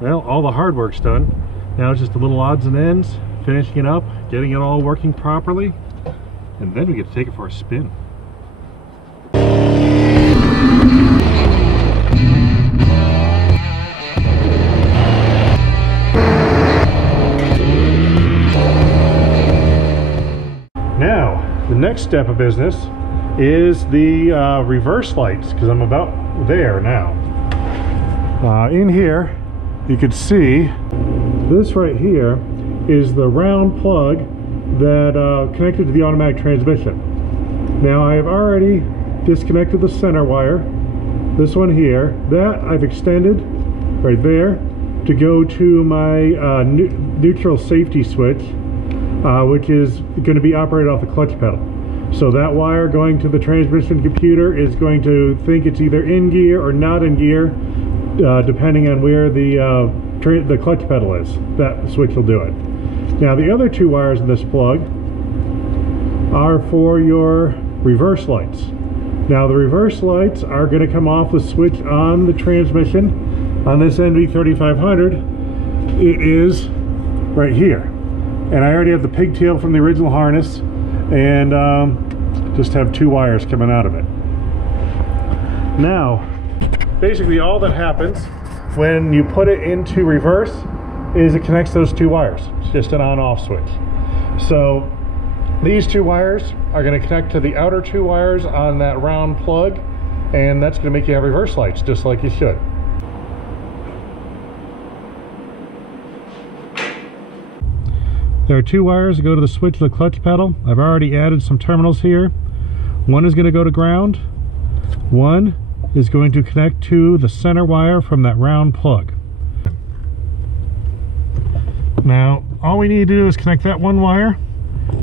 Well, all the hard work's done. Now it's just the little odds and ends, finishing it up, getting it all working properly, and then we get to take it for a spin. Now, the next step of business is the reverse lights, because I'm about there now. In here, you can see this right here is the round plug that connected to the automatic transmission. Now, I have already disconnected the center wire, this one here. That I've extended right there to go to my neutral safety switch, which is going to be operated off the clutch pedal. So that wire going to the transmission computer is going to think it's either in gear or not in gear, depending on where the clutch pedal is. That switch will do it. Now the other two wires in this plug are for your reverse lights. Now the reverse lights are going to come off the switch on the transmission. On this NV3500, it is right here. And I already have the pigtail from the original harness, and just have two wires coming out of it. Now, basically all that happens when you put it into reverse is it connects those two wires. It's just an on-off switch. So these two wires are going to connect to the outer two wires on that round plug, and that's going to make you have reverse lights just like you should. There are two wires that go to the switch of the clutch pedal. I've already added some terminals here. One is going to go to ground. One is going to connect to the center wire from that round plug. Now, all we need to do is connect that one wire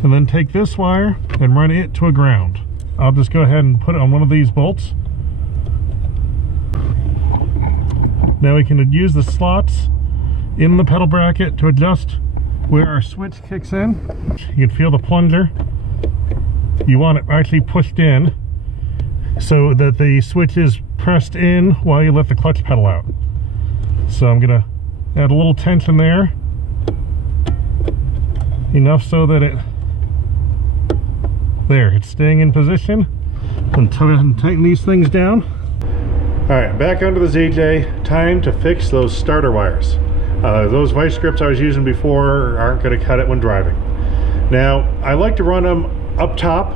and then take this wire and run it to a ground. I'll just go ahead and put it on one of these bolts. Now we can use the slots in the pedal bracket to adjust where our switch kicks in. You can feel the plunger. You want it actually pushed in so that the switch is pressed in while you let the clutch pedal out. So I'm gonna add a little tension there, enough so that it's staying in position. And tighten these things down. All right, back onto the ZJ. Time to fix those starter wires. Those vice grips I was using before aren't going to cut it when driving. Now, I like to run them up top.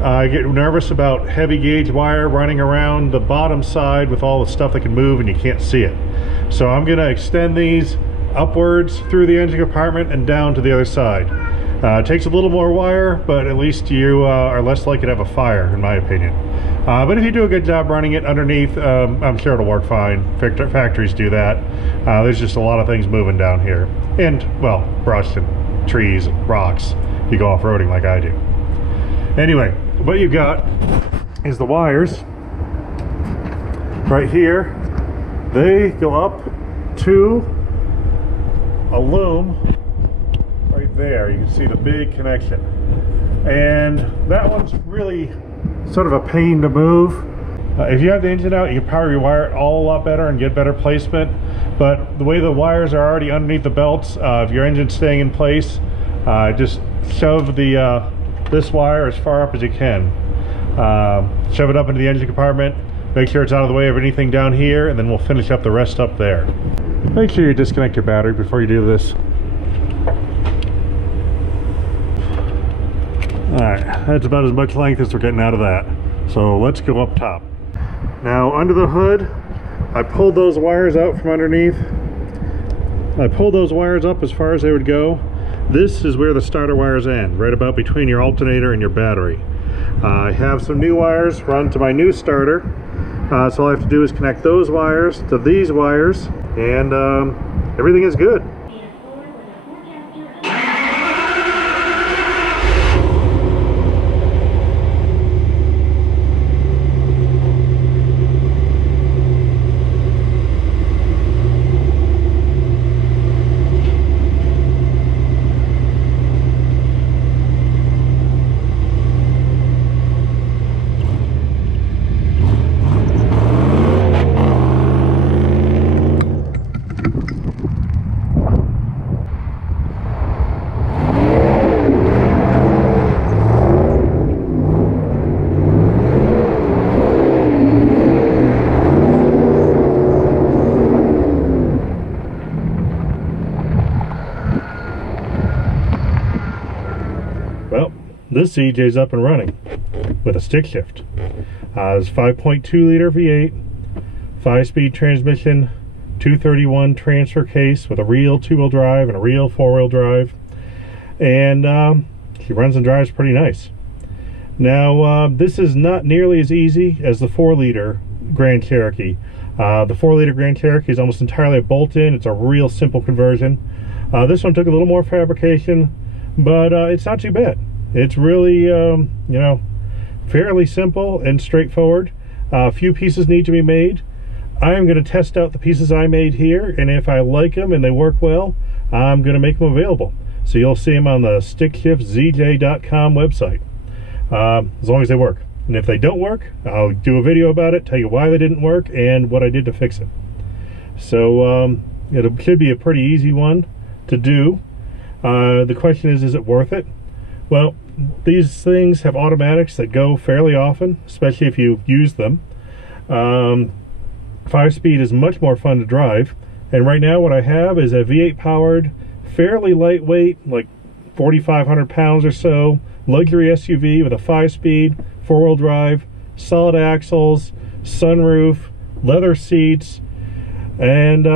I get nervous about heavy gauge wire running around the bottom side with all the stuff that can move and you can't see it. So I'm going to extend these upwards through the engine compartment and down to the other side. It takes a little more wire, but at least you are less likely to have a fire, in my opinion. But if you do a good job running it underneath, I'm sure it'll work fine. Factories do that. There's just a lot of things moving down here. And, well, brush and trees and rocks. You go off-roading like I do. Anyway, what you've got is the wires right here. They go up to a loom right there. You can see the big connection. And that one's really sort of a pain to move. If you have the engine out, you can probably rewire it all a lot better and get better placement. But the way the wires are already underneath the belts, if your engine's staying in place, just shove this wire as far up as you can. Shove it up into the engine compartment, make sure it's out of the way of anything down here, and then we'll finish up the rest up there. Make sure you disconnect your battery before you do this. Alright, that's about as much length as we're getting out of that. So let's go up top. Now under the hood, I pulled those wires out from underneath. I pulled those wires up as far as they would go. This is where the starter wires end, right about between your alternator and your battery. I have some new wires run to my new starter. So all I have to do is connect those wires to these wires, and everything is good. this ZJ's up and running with a stick shift. It's 5.2 liter V8, 5-speed transmission, 231 transfer case with a real 2-wheel drive and a real 4-wheel drive, and he runs and drives pretty nice. Now this is not nearly as easy as the 4-liter Grand Cherokee. The 4-liter Grand Cherokee is almost entirely a bolt-in. It's a real simple conversion. This one took a little more fabrication, but it's not too bad. It's really, you know, fairly simple and straightforward. A few pieces need to be made. I am going to test out the pieces I made here, and if I like them and they work well, I'm going to make them available. So you'll see them on the stickshift.zj.com website, as long as they work. And if they don't work, I'll do a video about it, tell you why they didn't work and what I did to fix it. So it should be a pretty easy one to do. The question is it worth it? Well, these things have automatics that go fairly often, especially if you use them. 5-speed is much more fun to drive, and right now what I have is a V8 powered, fairly lightweight, like 4,500 pounds or so, luxury SUV with a 5-speed, 4-wheel drive, solid axles, sunroof, leather seats, and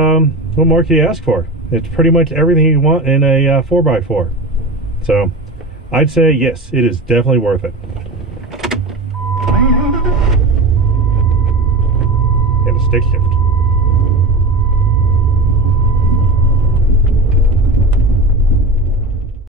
what more can you ask for? It's pretty much everything you want in a 4x4. So I'd say yes, it is definitely worth it. And a stick shift.